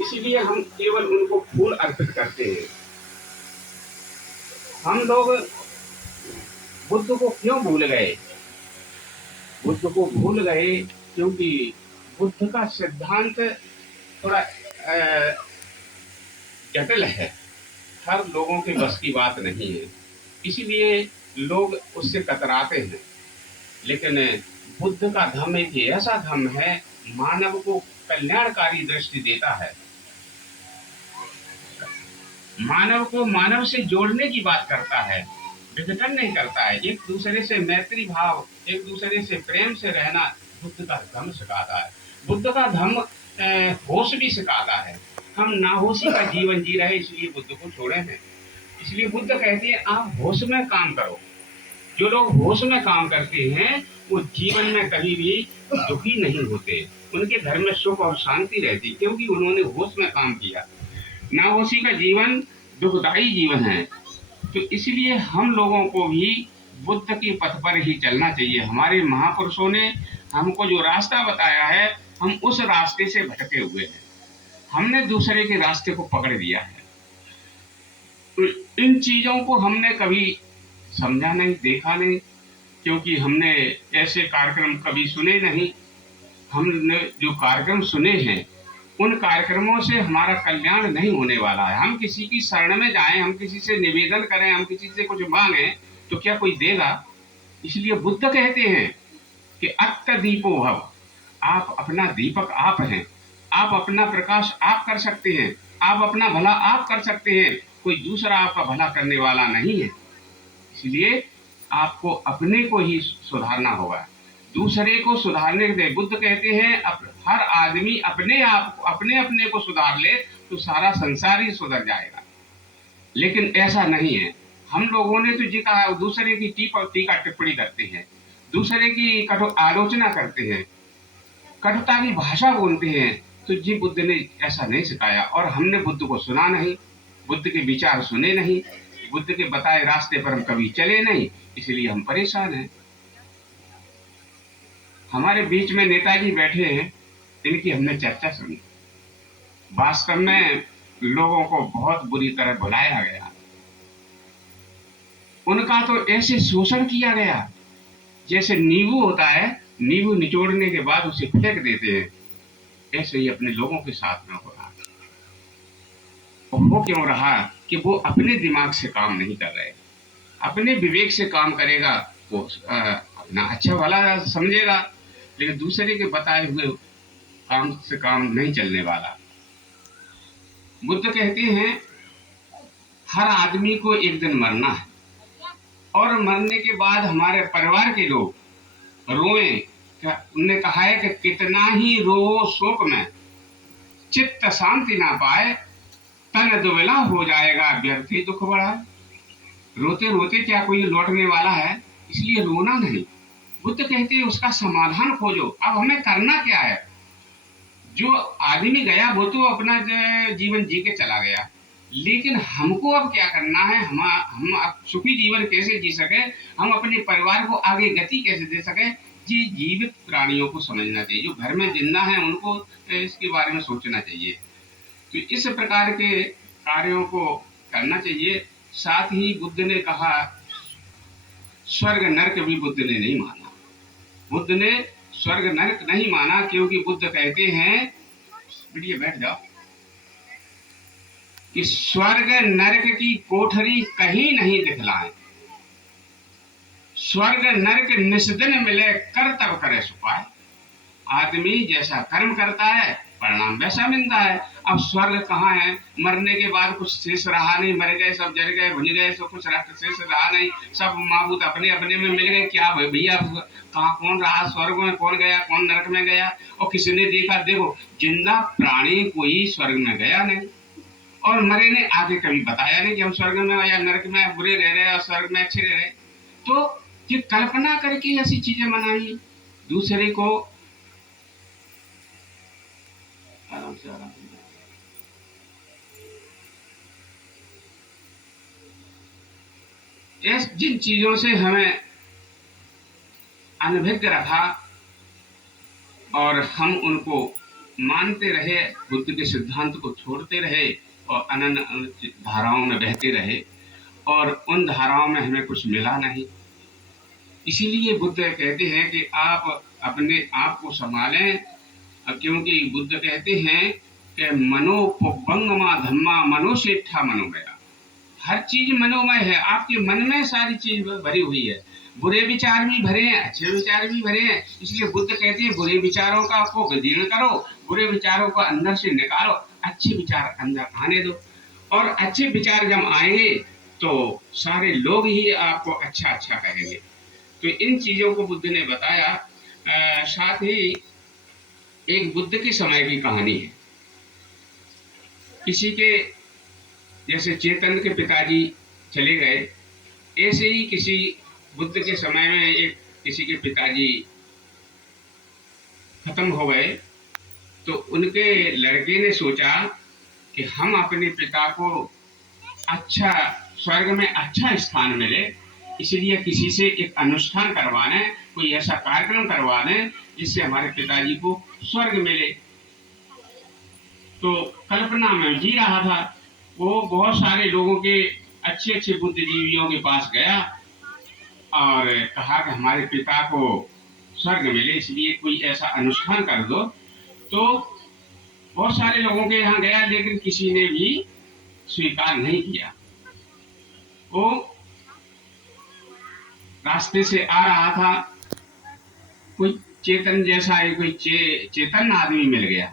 इसीलिए हम केवल उनको फूल अर्पित करते हैं। हम लोग बुद्ध को क्यों भूल गए? बुद्ध को भूल गए क्योंकि बुद्ध का सिद्धांत थोड़ा जटिल है, हर लोगों के बस की बात नहीं है, इसीलिए लोग उससे कतराते हैं। लेकिन बुद्ध का धम्म एक ऐसा धम्म है, मानव को कल्याणकारी दृष्टि देता है, मानव को मानव से जोड़ने की बात करता है, विघटन नहीं करता है। एक दूसरे से मैत्री भाव, एक दूसरे से प्रेम से रहना बुद्ध का धम्म सिखाता है। बुद्ध का धम्म होश भी सिखाता है। हम नाहोशी का जीवन जी रहे, इसलिए बुद्ध को छोड़े हैं। इसलिए बुद्ध कहते हैं आप होश में काम करो। जो लोग होश में काम करते हैं वो जीवन में कभी भी दुखी नहीं होते, उनके घर में सुख और शांति रहती, क्योंकि उन्होंने होश में काम किया। नाहोशी का जीवन दुखदायी जीवन है। तो इसलिए हम लोगों को भी बुद्ध के पथ पर ही चलना चाहिए। हमारे महापुरुषों ने हमको जो रास्ता बताया है, हम उस रास्ते से भटके हुए हैं, हमने दूसरे के रास्ते को पकड़ लिया है। तो इन चीजों को हमने कभी समझा नहीं, देखा नहीं, क्योंकि हमने ऐसे कार्यक्रम कभी सुने नहीं। हमने जो कार्यक्रम सुने हैं उन कार्यक्रमों से हमारा कल्याण नहीं होने वाला है। हम किसी की शरण में जाएं, हम किसी से निवेदन करें, हम किसी से कुछ मांगे तो क्या कोई देगा? इसलिए बुद्ध कहते हैं कि अत्त दीपो भव, आप अपना दीपक आप हैं, आप अपना प्रकाश आप कर सकते हैं, आप अपना भला आप कर सकते हैं, कोई दूसरा आपका भला करने वाला नहीं है। इसलिए आपको अपने को ही सुधारना होगा, दूसरे को सुधारने के। बुद्ध कहते हैं हर आदमी अपने आप अपने अपने को सुधार ले तो सारा संसार ही सुधर जाएगा। लेकिन ऐसा नहीं है। हम लोगों ने तो जी कहा, दूसरे की टीका टिप्पणी करते हैं, दूसरे की कठोर आलोचना करते हैं, कटुता की भाषा बोलते हैं। तो जी बुद्ध ने ऐसा नहीं सिखाया, और हमने बुद्ध को सुना नहीं, बुद्ध के विचार सुने नहीं, बुद्ध के बताए रास्ते पर हम कभी चले नहीं, इसलिए हम परेशान हैं। हमारे बीच में नेताजी बैठे हैं, इनकी हमने चर्चा सुनी, वास्तव में लोगों को बहुत बुरी तरह भुलाया गया, उनका तो ऐसे शोषण किया गया जैसे नींबू होता है, नींबू निचोड़ने के बाद उसे फेंक देते हैं, ऐसे ही अपने लोगों के साथ में हो रहा। और वो क्यों रहा कि वो अपने दिमाग से काम नहीं कर रहे, अपने विवेक से काम करेगा वो अपना अच्छा भला समझेगा, लेकिन दूसरे के बताए हुए काम से काम नहीं चलने वाला। बुद्ध कहते हैं हर आदमी को एक दिन मरना है, और मरने के बाद हमारे परिवार के लोग रोएं। उन्होंने कहा है कि कितना ही रो शोक में चित्त शांति ना पाए, तन दुबला हो जाएगा व्यर्थ ही दुख बढ़ा। रोते रोते क्या कोई लौटने वाला है? इसलिए रोना नहीं। बुद्ध कहते हैं उसका समाधान खोजो। अब हमें करना क्या है? जो आदमी गया वो तो अपना जीवन जी के चला गया, लेकिन हमको अब क्या करना है? हम सुखी जीवन कैसे जी सके, हम अपने परिवार को आगे गति कैसे दे सके, ये जीवित प्राणियों को समझना चाहिए। जो घर में जिंदा है उनको इसके बारे में सोचना चाहिए। तो इस प्रकार के कार्यों को करना चाहिए। साथ ही बुद्ध ने कहा स्वर्ग नरक भी बुद्ध ने नहीं माना। बुद्ध ने स्वर्ग नरक नहीं माना, क्योंकि बुद्ध कहते हैं, बिटिया बैठ जाओ, कि स्वर्ग नरक की कोठरी कहीं नहीं दिखलाए, स्वर्ग नरक निस्दिन मिले कर तब करे सुपाए। आदमी जैसा कर्म करता है परिणाम वैसा मिलता है। अब स्वर्ग कहाँ है? मरने के बाद कुछ शेष रहा नहीं, मर गए सब, जल गए, भुज गए, सब कुछ शेष रहा नहीं, सब माबूत अपने अपने में मिल गए। क्या भैया कहाँ कौन रहा? स्वर्ग में कौन गया, कौन नरक में गया, और किसने देखा? देखो जिंदा प्राणी कोई स्वर्ग में गया नहीं, और मरे ने आगे कभी बताया नहीं कि हम स्वर्ग में या नरक में बुरे रह रहे और स्वर्ग में अच्छे रह रहे। तो ये कल्पना करके ऐसी चीजें मनाई, दूसरे को आराम से जिन चीजों से हमें अनभिज्ञ रखा और हम उनको मानते रहे, बुद्ध के सिद्धांत को छोड़ते रहे और अनंत धाराओं में बहते रहे, और उन धाराओं में हमें कुछ मिला नहीं। इसीलिए बुद्ध कहते हैं कि आप अपने आप को संभालें, क्योंकि बुद्ध कहते हैं कि मनोपबंगमा धम्मा मनोसेठा मनोमया। हर चीज मनोमय है, आपके मन में सारी चीज भरी हुई है। बुरे विचार भी भरे हैं, अच्छे विचार भी भरे हैं। इसलिए बुद्ध कहते हैं बुरे विचारों का आपको विदीर्ण करो, बुरे विचारों को अंदर से निकालो, अच्छे विचार अंदर आने दो। और अच्छे विचार जब आएंगे तो सारे लोग ही आपको अच्छा अच्छा कहेंगे। तो इन चीजों को बुद्ध ने बताया। साथ ही एक बुद्ध के समय की कहानी है। किसी के, जैसे चेतन के पिताजी चले गए, ऐसे ही किसी बुद्ध के समय में एक किसी के पिताजी खत्म हो गए। तो उनके लड़के ने सोचा कि हम अपने पिता को अच्छा, स्वर्ग में अच्छा स्थान मिले, इसलिए किसी से एक अनुष्ठान करवा लें, कोई ऐसा कार्यक्रम करवा लें जिससे हमारे पिताजी को स्वर्ग मिले। तो कल्पना में जी रहा था। वो बहुत सारे लोगों के, अच्छे अच्छे बुद्धिजीवियों के पास गया और कहा कि हमारे पिता को स्वर्ग मिले, इसलिए कोई ऐसा अनुष्ठान कर दो। तो बहुत सारे लोगों के यहाँ गया, लेकिन किसी ने भी स्वीकार नहीं किया। वो रास्ते से आ रहा था, कोई चेतन जैसा है, कोई चेतन आदमी मिल गया,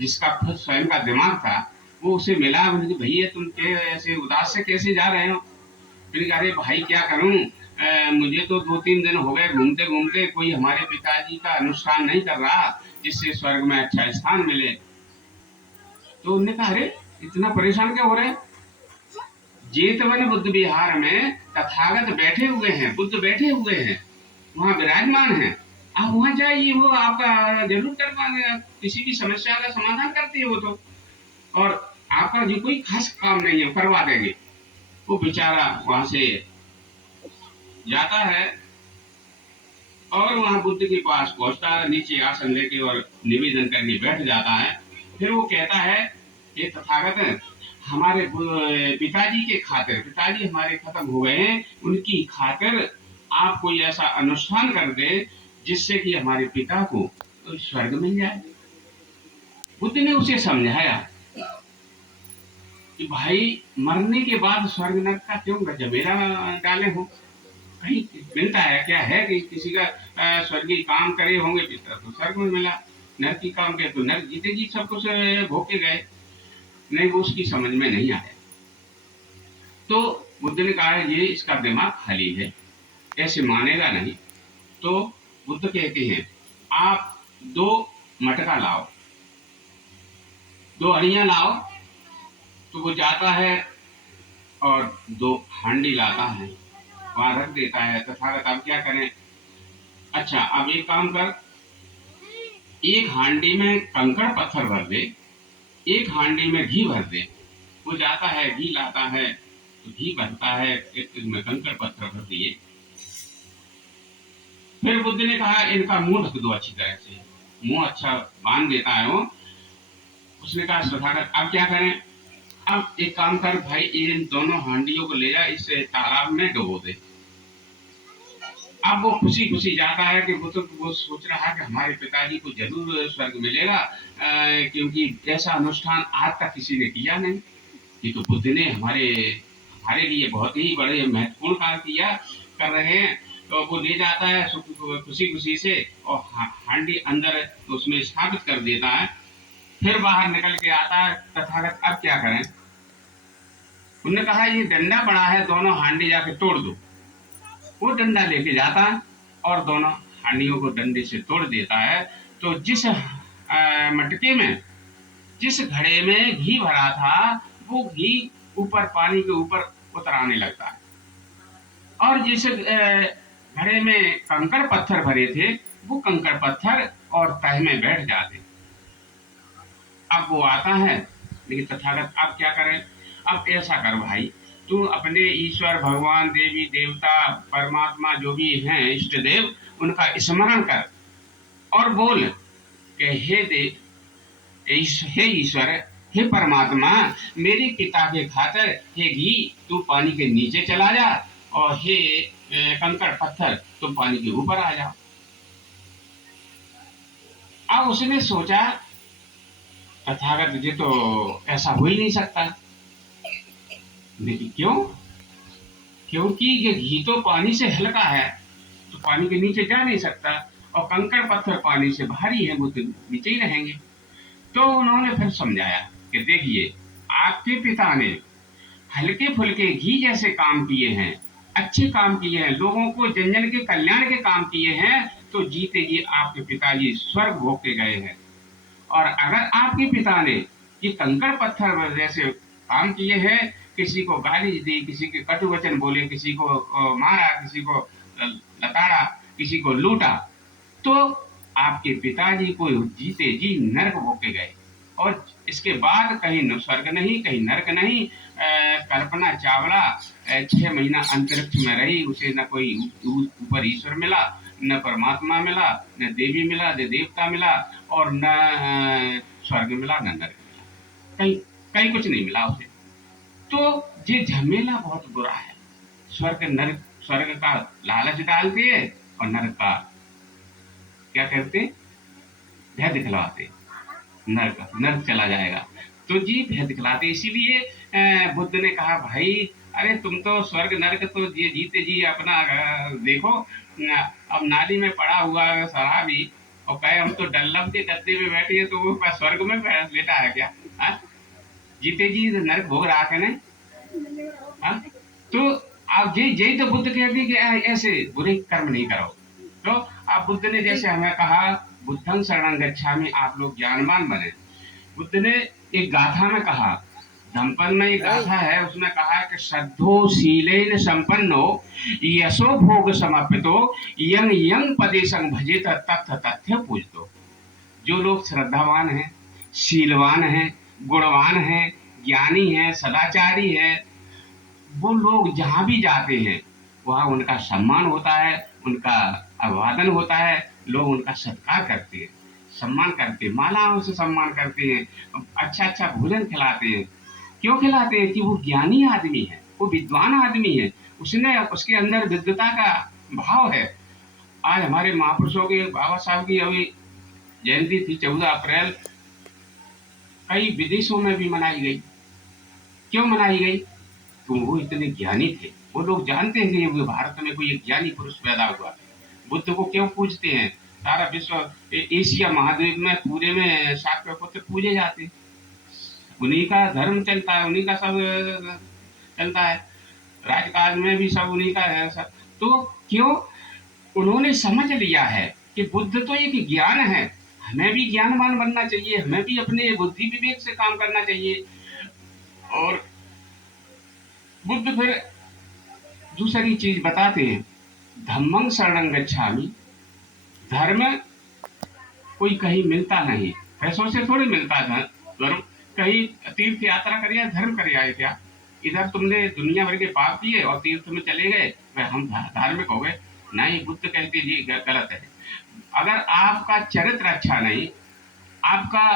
जिसका खुद स्वयं का दिमाग था। वो उसे मिला, बोले भैया तुम ऐसे उदास से कैसे जा रहे हो? फिर अरे भाई क्या करूं, मुझे तो 2-3 दिन हो गए घूमते घूमते, कोई हमारे पिताजी का अनुष्ठान नहीं कर रहा जिससे स्वर्ग में अच्छा स्थान मिले। तो उन्होंने कहा अरे इतना परेशान क्या हो रहे? जेतवन बुद्ध विहार में तथागत बैठे हुए हैं, बुद्ध बैठे हुए हैं, वहां विराजमान हैं। आप वहां जाइए, वो आपका जरूर कर पाएंगे, किसी भी समस्या का समाधान करते हैं वो तो। और आपका जो कोई खास काम नहीं है, करवा देंगे। वो बेचारा वहां से जाता है और वहां बुद्ध के पास पहुंचता है, नीचे आसन लेके और निवेदन करके बैठ जाता है। फिर वो कहता है ये तथागत, हमारे पिताजी के खातिर, पिताजी हमारे खत्म हो गए हैं, उनकी खातिर आप कोई ऐसा अनुष्ठान कर दे जिससे कि हमारे पिता को स्वर्ग मिल जाए। बुद्ध ने उसे समझाया कि भाई मरने के बाद स्वर्ग नरक का क्यों झमेला डाले हो? कहीं मिलता है क्या? है कि किसी का स्वर्गीय काम करे होंगे पिता तो स्वर्ग में मिला, नरक की काम किया तो नरक जीते जी सब कुछ भोग के गए। नहीं, वो उसकी समझ में नहीं आया। तो बुद्ध ने कहा ये इसका दिमाग खाली है, ऐसे मानेगा नहीं। तो बुद्ध कहते हैं आप 2 मटका लाओ, 2 हड़ियां लाओ। तो वो जाता है और 2 हांडी लाता है, वहां रख देता है। तथागत आप क्या करें? अच्छा अब एक काम कर, एक हांडी में कंकड़ पत्थर भर दे, एक हांडी में घी भर दे। वो जाता है, घी लाता है, तो घी भरता है, एक में कंकड़ पत्थर भर दिए। फिर बुद्ध ने कहा इनका मुंह ढक दो अच्छी तरह से, मुंह अच्छा बांध देता है वो। उसने कहा तथागत अब क्या करें? अब एक काम कर भाई, इन दोनों हांडियों को ले जा, इसे तालाब में डुबो दे। अब वो खुशी खुशी जाता है कि वो सोच रहा है कि हमारे पिताजी को जरूर स्वर्ग मिलेगा, क्योंकि ऐसा अनुष्ठान आज तक किसी ने किया नहीं। ये तो बुद्ध ने हमारे हमारे लिए बहुत ही बड़े महत्वपूर्ण कार्य किया कर रहे हैं। तो वो ले जाता है खुशी खुशी से और हांडी अंदर उसमें स्थापित कर देता है। फिर बाहर निकल के आता है। तथागत अब क्या करें? उन्होंने कहा ये डंडा पड़ा है, दोनों हांडी जाके तोड़ दो। वो डंडा लेके जाता है और दोनों हांडियों को डंडे से तोड़ देता है। तो जिस मटके में, जिस घड़े में घी भरा था, वो घी ऊपर पानी के ऊपर उतर आने लगता है, और जिस घड़े में कंकड़ पत्थर भरे थे, वो कंकड़ पत्थर और तह में बैठ जाते। अब वो आता है, लेकिन तथागत अब क्या करें? अब ऐसा कर भाई, तू अपने ईश्वर, भगवान, देवी देवता, परमात्मा जो भी हैं इष्ट देव, उनका स्मरण कर और बोल कि हे हे ईश्वर, हे परमात्मा, मेरे पिता के खातर हे घी तू पानी के नीचे चला जा, और हे कंकड़ पत्थर तुम पानी के ऊपर आ जाओ। अब उसने सोचा तथागत जी तो ऐसा हो ही नहीं सकता। लेकिन क्यों? क्योंकि ये घी तो पानी से हल्का है, तो पानी के नीचे जा नहीं सकता, और कंकड़ पत्थर पानी से भारी है, वो तो नीचे ही रहेंगे। तो उन्होंने फिर समझाया कि देखिए, आपके पिता ने हल्के फुल्के घी जैसे काम किए हैं, अच्छे काम किए हैं, लोगों को जन जन के कल्याण के काम किए हैं, तो जीते जी आपके पिताजी स्वर्ग भोग के गए हैं। और अगर आपके पिता ने ये कंकड़ पत्थर जैसे काम किए हैं, किसी को गाली दी, किसी के कटु वचन बोले, किसी को मारा, किसी को लताड़ा, किसी को लूटा, तो आपके पिताजी को जीते जी नरक भोग के गए। और इसके बाद कहीं न स्वर्ग नहीं, कहीं नरक नहीं। कल्पना चावला 6 महीना अंतरिक्ष में रही, उसे न कोई ऊपर ईश्वर मिला, न परमात्मा मिला, न देवी मिला, न देवता मिला, और न स्वर्ग मिला, न नरक मिला। कहीं कहीं कुछ नहीं मिला उसे। तो ये झमेला बहुत बुरा है। स्वर्ग का लालच डालते हैं, और नरक का क्या करते, भय दिखलाते, नर्क नर्क चला जाएगा। तो जी भय दिखलाते, इसीलिए बुद्ध ने कहा भाई, अरे तुम तो स्वर्ग नर्क तो ये जीते जी अपना देखो। अब नाली में पड़ा हुआ शराबी और कहे हम तो डल्लम के गद्दे में बैठे हैं, तो वो स्वर्ग में लेटा है क्या? हा? जीते जी नर्क भोग रहा है नहीं। हाँ? तो आप यही तो बुद्ध कहते हैं कि ऐसे बुरे कर्म नहीं करो। तो अब बुद्ध ने जैसे हमें कहा, बुद्धं शरणं गच्छामि, आप लोग ज्ञानवान बने। बुद्ध ने एक गाथा में कहा, धम्पद में एक गाथा है, उसमें कहा कि श्रद्धो शीलेन संपन्नो यशो भोग समापितो यंग यंग पदेशं भजेत तत्थ तथ्य पूजतो। जो लोग श्रद्धावान हैं, शीलवान हैं, गुणवान हैं, ज्ञानी हैं, सदाचारी हैं, वो लोग जहाँ भी जाते हैं वहाँ उनका सम्मान होता है, उनका अभिवादन होता है, लोग उनका सत्कार करते हैं, सम्मान करते हैं, मालाओं से सम्मान करते हैं, अच्छा अच्छा भोजन खिलाते हैं। क्यों खिलाते हैं? कि वो ज्ञानी आदमी है, वो विद्वान आदमी है, उसने उसके अंदर विद्वता का भाव है। आज हमारे महापुरुषों के बाबा साहब की अभी जयंती थी 14 अप्रैल, कई विदेशों में भी मनाई गई। क्यों मनाई गई? तो वो इतने ज्ञानी थे, वो लोग जानते हैं कि भारत में कोई एक ज्ञानी पुरुष पैदा हुआ। बुद्ध को क्यों पूजते हैं? सारा विश्व एशिया महाद्वीप में पूरे में शाक्य पुत्र पूजे जाते हैं, उन्हीं का धर्म चलता है, उन्हीं का सब चलता है, राजकाज में भी सब उन्हीं का है सब। तो क्यों? उन्होंने समझ लिया है कि बुद्ध तो एक ज्ञान है, हमें भी ज्ञानवान बनना चाहिए, हमें भी अपने बुद्धि विवेक से काम करना चाहिए। और बुद्ध फिर दूसरी चीज बताते हैं, धम्मं शरणं गच्छामि। धर्म कोई कहीं मिलता नहीं, पैसों से थोड़ी मिलता है धर्म। कहीं तीर्थ यात्रा करिए, धर्म कर आए क्या? इधर तुमने दुनिया भर के पाप किए और तीर्थ में चले गए, वह हम धार्मिक हो गए? नहीं, बुद्ध कहते जी गलत है। अगर आपका चरित्र अच्छा नहीं, आपका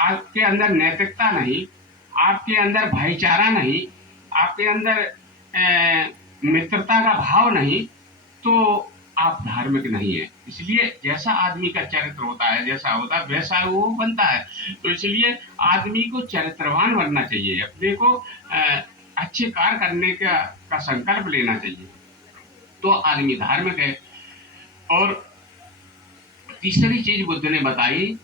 आपके अंदर नैतिकता नहीं, आपके अंदर भाईचारा नहीं, आपके अंदर मित्रता का भाव नहीं, तो आप धार्मिक नहीं है। इसलिए जैसा आदमी का चरित्र होता है, जैसा होता है वैसा वो बनता है। तो इसलिए आदमी को चरित्रवान बनना चाहिए, अपने को अच्छे कार्य करने का संकल्प लेना चाहिए, तो आदमी धार्मिक है। और तीसरी चीज बुद्ध ने बताई,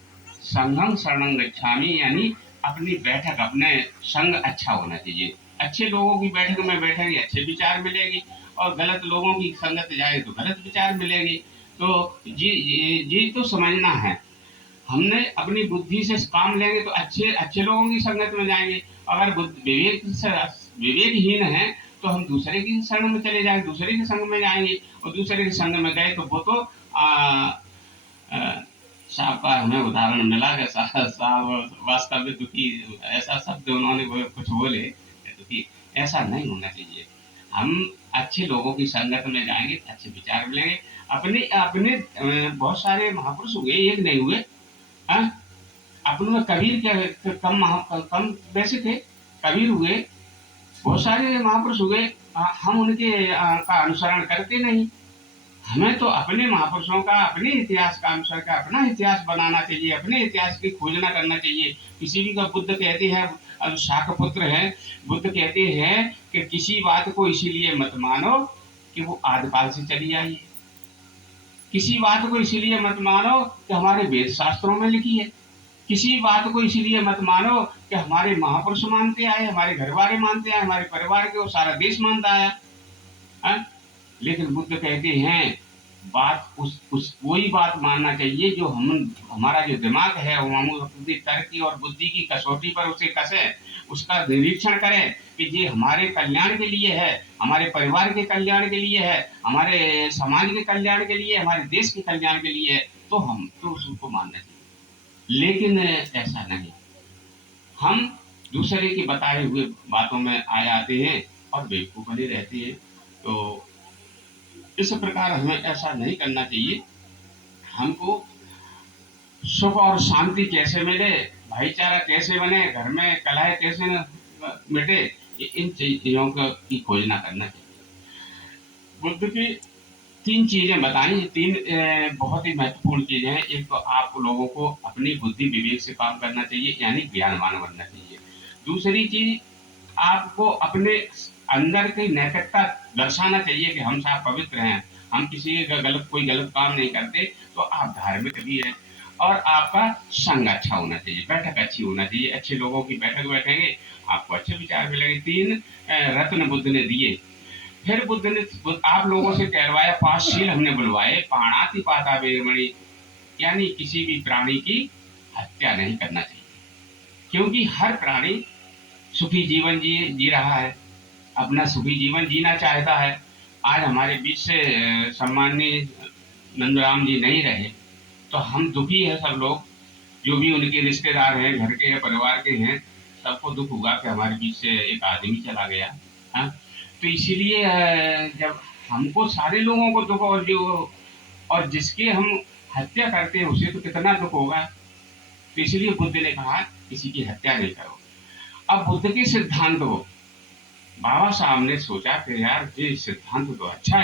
संघं शरणं गच्छामि, यानी अपनी बैठक, अपने संग अच्छा होना चाहिए। अच्छे लोगों की बैठक में बैठेंगे, अच्छे विचार मिलेगी, और गलत लोगों की संगत जाए तो गलत विचार मिलेगी। तो जी तो समझना है, हमने अपनी बुद्धि से काम लेंगे तो अच्छे अच्छे लोगों की संगत में जाएंगे। अगर विवेकहीन है तो हम दूसरे की संग में चले जाएंगे, दूसरे के संग में जाएंगे, और दूसरे के संग में गए तो वो तो साहब का हमें उदाहरण मिला कि साहब वास्तव में दुखी, ऐसा शब्द उन्होंने कुछ बोले, दुखी। ऐसा नहीं होना चाहिए। हम अच्छे लोगों की संगत में जाएंगे, अच्छे विचार मिलेंगे। अपने अपने बहुत सारे महापुरुष हुए, एक नहीं हुए। हाँ? अपनों में कबीर के कम वैसे थे, कबीर हुए, बहुत सारे महापुरुष हुए, हम उनके का अनुसरण करते नहीं। हमें तो अपने महापुरुषों का, अपने इतिहास का अनुसरण का, अपना इतिहास बनाना चाहिए, अपने इतिहास की खोजना करना चाहिए। किसी भी का बुद्ध कहते हैं, अब शाक पुत्र है, बुद्ध कहते हैं कि किसी बात को इसीलिए मत मानो कि वो आदिकाल से चली आई है। किसी बात को इसीलिए मत मानो कि हमारे वेद शास्त्रों में लिखी है। किसी बात को इसीलिए मत मानो कि हमारे महापुरुष मानते आए, हमारे घर वाले मानते आए, हमारे परिवार के वो सारा देश मानता आया है? लेकिन बुद्ध कहते हैं बात उस वही बात मानना चाहिए जो हम, हमारा जो दिमाग है वो हम अपनी तर्क की और बुद्धि की कसौटी पर उसे कसे, उसका निरीक्षण करें कि ये हमारे कल्याण के लिए है, हमारे परिवार के कल्याण के लिए है, हमारे समाज के कल्याण के लिए, हमारे देश के कल्याण के लिए है, तो हम तो उसको मानना चाहिए। लेकिन ऐसा नहीं, हम दूसरे के बताए हुए बातों में आ जाते हैं और बेवकूफ बने रहते हैं। तो इस प्रकार हमें ऐसा नहीं करना चाहिए। हमको सुख और शांति कैसे मिले, भाईचारा कैसे बने, घर में कलह कैसे न मिटे, इन चीजों की खोजना करना चाहिए। बुद्ध की तीन चीजें बताई, तीन बहुत ही महत्वपूर्ण चीजें हैं। एक तो आप लोगों को अपनी बुद्धि विवेक से काम करना चाहिए, यानी ज्ञानवान बनना चाहिए। दूसरी चीज, आपको अपने अंदर की नैतिकता दर्शाना चाहिए कि हम साहब पवित्र हैं, हम किसी का कोई गलत काम नहीं करते, तो आप धार्मिक भी हैं। और आपका संग अच्छा होना चाहिए, बैठक अच्छी होना चाहिए, अच्छे लोगों की बैठक बैठेंगे, आपको अच्छे विचार मिलेंगे। तीन रत्न बुद्ध ने दिए। फिर बुद्ध ने आप लोगों से कहलवाया, 5 शील हमने बुलवाए, पाणाति पाता वेरमणि, यानी किसी भी प्राणी की हत्या नहीं करना चाहिए, क्योंकि हर प्राणी सुखी जीवन जी रहा है, अपना सुखी जीवन जीना चाहता है। आज हमारे बीच से सम्माननीय नंदराम जी नहीं रहे, तो हम दुखी है सब लोग, जो भी उनके रिश्तेदार हैं, घर के या परिवार के हैं, सबको दुख होगा कि हमारे बीच से एक आदमी चला गया। हाँ, तो इसीलिए जब हमको सारे लोगों को दुख, और जिसके हम हत्या करते हैं उसे तो कितना दुख होगा। तो इसलिए बुद्ध ने कहा किसी की हत्या नहीं करो। अब बुद्ध के सिद्धांत को बाबा साहब ने सोचा कि यार ये सिद्धांत तो अच्छा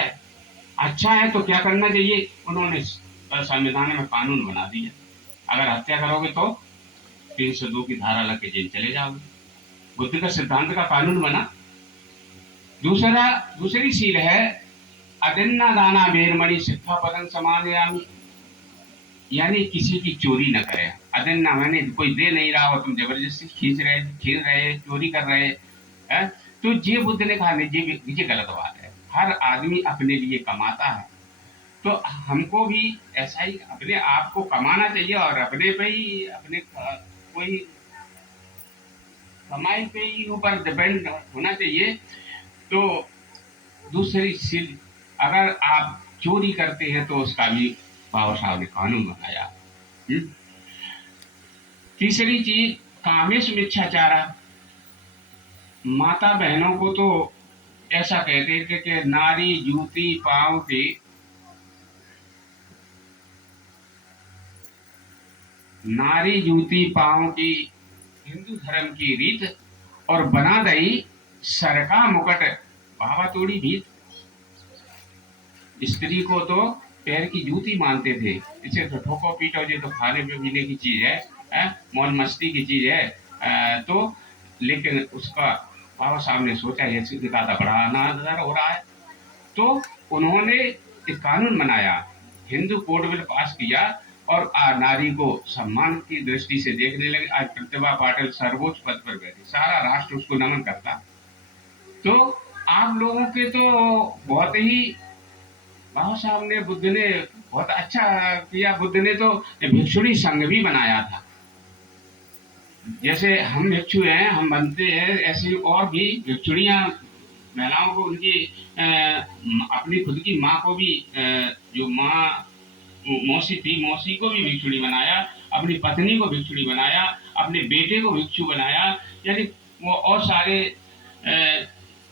है तो क्या करना चाहिए। उन्होंने संविधान में कानून बना दिया, अगर हत्या करोगे तो 302 की धारा लग के जेल चले जाओगे। बुद्ध का सिद्धांत का कानून बना। दूसरी सील है अदिन्ना दाना बेरमणि सिक्खा पदन समादयामि, यानी किसी की चोरी न करें। अदिन्ना मैंने कोई दे नहीं रहा हो, तुम जबरदस्ती खींच रहे, चोरी कर रहे हैं, तो ये बुद्ध ने कहा नहीं, ये गलत बात है। हर आदमी अपने लिए कमाता है, तो हमको भी ऐसा ही अपने आप को कमाना चाहिए और अपने पे ही, अपने कोई कमाई पे ही ऊपर डिपेंड होना चाहिए। तो दूसरी चीज, अगर आप चोरी करते हैं तो उसका भी बाबा साहब ने कानून बनाया। तीसरी चीज कामेश मिच्छाचारा। माता बहनों को तो ऐसा कहते थे कि नारी जूती पांव की, नारी जूती पांव की हिंदू धर्म की रीत, और बना दई सर का मुकट बाबा तोड़ी भीत। स्त्री को तो पैर की जूती मानते थे, इसे तो ठोको पीटो, ये तो खाने पीने की चीज है, मौज मस्ती की चीज है। तो लेकिन उसका बाबा साहब ने सोचा ये ज्यादा बड़ा अनादर हो रहा है, तो उन्होंने एक कानून बनाया, हिंदू कोड बिल पास किया, और नारी को सम्मान की दृष्टि से देखने लगे। आज प्रतिभा पाटिल सर्वोच्च पद पर बैठी, सारा राष्ट्र उसको नमन करता। तो आप लोगों के तो बहुत ही, बाबा साहब ने, बुद्ध ने बहुत अच्छा किया। बुद्ध ने तो भिक्षुणी संघ भी बनाया था। जैसे हम भिक्षु हैं, हम बनते हैं, ऐसी और भी भिक्षुणियां, महिलाओं को उनकी अपनी खुद की माँ को भी, जो माँ मौसी थी, मौसी को भी भिक्षुणी बनाया, अपनी पत्नी को भिक्षुणी बनाया, अपने बेटे को भिक्षु बनाया, यानी वो और सारे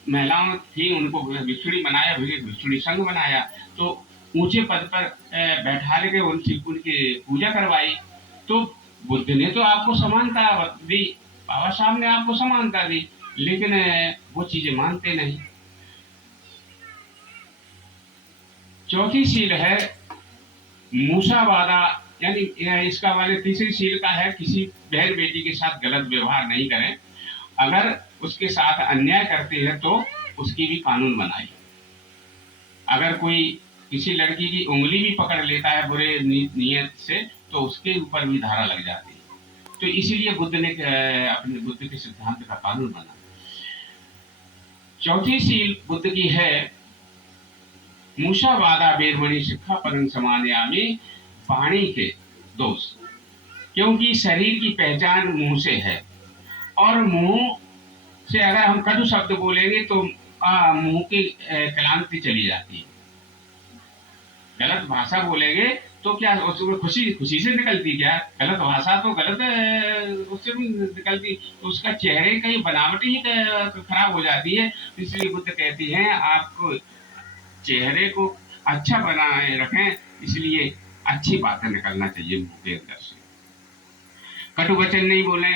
महिलाओं थी उनको भिक्षुणी बनाया, भिक्षुणी संघ बनाया। तो ऊंचे पद पर बैठा के उनकी पूजा करवाई। तो बुद्ध ने तो आपको समानता दी, बाबा साहब ने आपको समानता दी, लेकिन वो चीजें मानते नहीं। चौथी सील है मूसावादा, यानी इसका वाले तीसरी सील का है किसी बहन बेटी के साथ गलत व्यवहार नहीं करें। अगर उसके साथ अन्याय करते हैं तो उसकी भी कानून बनाई। अगर कोई किसी लड़की की उंगली भी पकड़ लेता है बुरे नियत से तो उसके ऊपर भी धारा लग जाती है। तो इसीलिए बुद्ध ने अपने बुद्ध के सिद्धांत का कानून बना। चौथी सील बुद्ध की है मूषावादा वेरमणि शिक्षापदं समादयामि, वाणी के दोष। क्योंकि शरीर की पहचान मुंह से है, और मुंह से अगर हम कटु शब्द बोलेंगे तो मुंह की क्लांति चली जाती है। गलत भाषा बोलेंगे तो क्या उसमें खुशी खुशी से निकलती, क्या गलत भाषा तो गलत उससे भी निकलती, तो उसका चेहरे की बनावट ही खराब हो जाती है। इसलिए बुद्ध कहती हैं आपको चेहरे को अच्छा बनाए रखें, इसलिए अच्छी बातें निकलना चाहिए मुंह के अंदर से। कटु वचन नहीं बोले,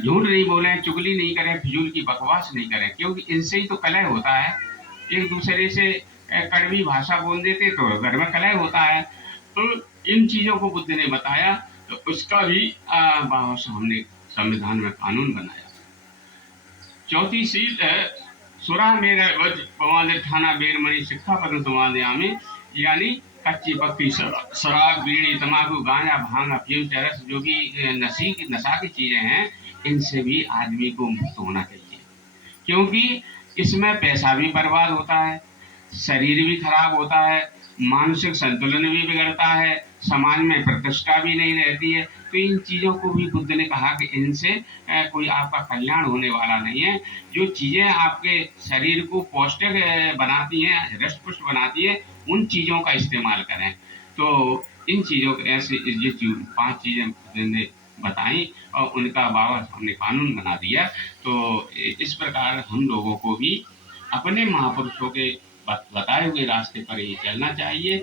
झूठ नहीं बोले, चुगली नहीं करें, फिजूल की बकवास नहीं करें, क्योंकि इनसे ही तो कलह होता है। एक दूसरे से कड़वी भाषा बोल देते तो घर में कलह होता है। तो इन चीजों को बुद्ध ने बताया, तो उसका भी बाबा साहब ने संविधान में कानून बनाया। चौथी सीट है सुरा मेरा वज पवादे थाना बेरमणि शिक्षा पद समादयामि, यानी कच्ची पक्की शराब बीड़ी तंबाकू गांजा भांग अफीम चरस जो भी नशा की चीजें हैं, इनसे भी आदमी को मुक्त होना चाहिए। क्योंकि इसमें पैसा भी बर्बाद होता है, शरीर भी खराब होता है, मानसिक संतुलन भी बिगड़ता है, समाज में प्रतिष्ठा भी नहीं रहती है। तो इन चीजों को भी बुद्ध ने कहा कि इनसे कोई आपका कल्याण होने वाला नहीं है। जो चीजें आपके शरीर को पौष्टिक बनाती हैं, हृष्ट पुष्ट बनाती है, उन चीजों का इस्तेमाल करें। तो इन चीजों को ऐसे ये 5 चीजें बुद्ध ने बताई और उनका बाबा साहब ने कानून बना दिया। तो इस प्रकार हम लोगों को भी अपने महापुरुषों के बताए हुए रास्ते पर ही चलना चाहिए,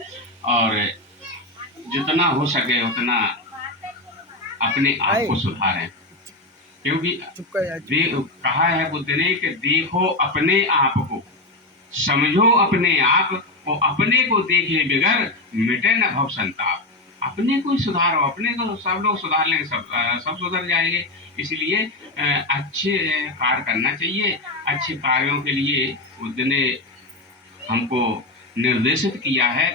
और जितना हो सके उतना अपने आप को सुधारें। क्योंकि कहा है बुद्ध ने कि देखो अपने आप को, समझो अपने आप को, अपने को देखे बिगर मिटे न भव संताप। अपने को ही सुधारो, अपने को सब लोग सुधार लेंगे, सब सुधर जाएंगे। इसलिए अच्छे कार्य करना चाहिए। अच्छे कार्यों के लिए बुद्ध ने हमको निर्देशित किया है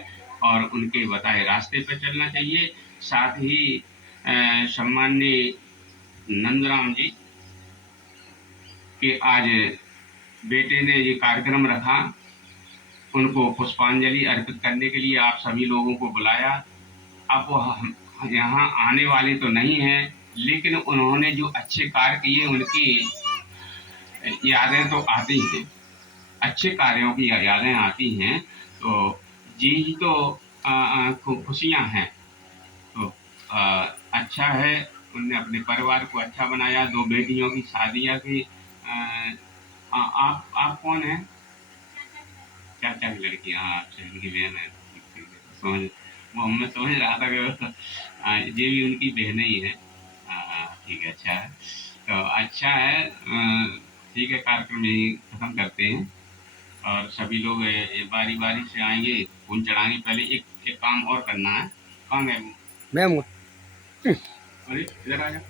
और उनके बताए रास्ते पर चलना चाहिए। साथ ही सम्माननीय नंदराम जी के आज बेटे ने ये कार्यक्रम रखा, उनको पुष्पांजलि अर्पित करने के लिए आप सभी लोगों को बुलाया। अब वो यहाँ आने वाले तो नहीं हैं, लेकिन उन्होंने जो अच्छे कार्य किए उनकी यादें तो आती हैं, अच्छे कार्यों की यादें आती हैं। तो यही तो खुशियाँ हैं। तो अच्छा है, उनने अपने परिवार को अच्छा बनाया, 2 बेटियों की शादियाँ की। आप कौन हैं? चाचा की लड़की, हाँ चाचा की बहन है। समझ, वो मैं समझ रहा था कि ये भी उनकी बहन ही है। ठीक है, अच्छा है। तो अच्छा है, ठीक है, कार्यक्रम यही खत्म करते हैं और सभी लोग बारी बारी से आएंगे, फूल चढ़ाएंगे। पहले एक काम और करना है। कहाँ गए? मैं अरे इधर आ जा।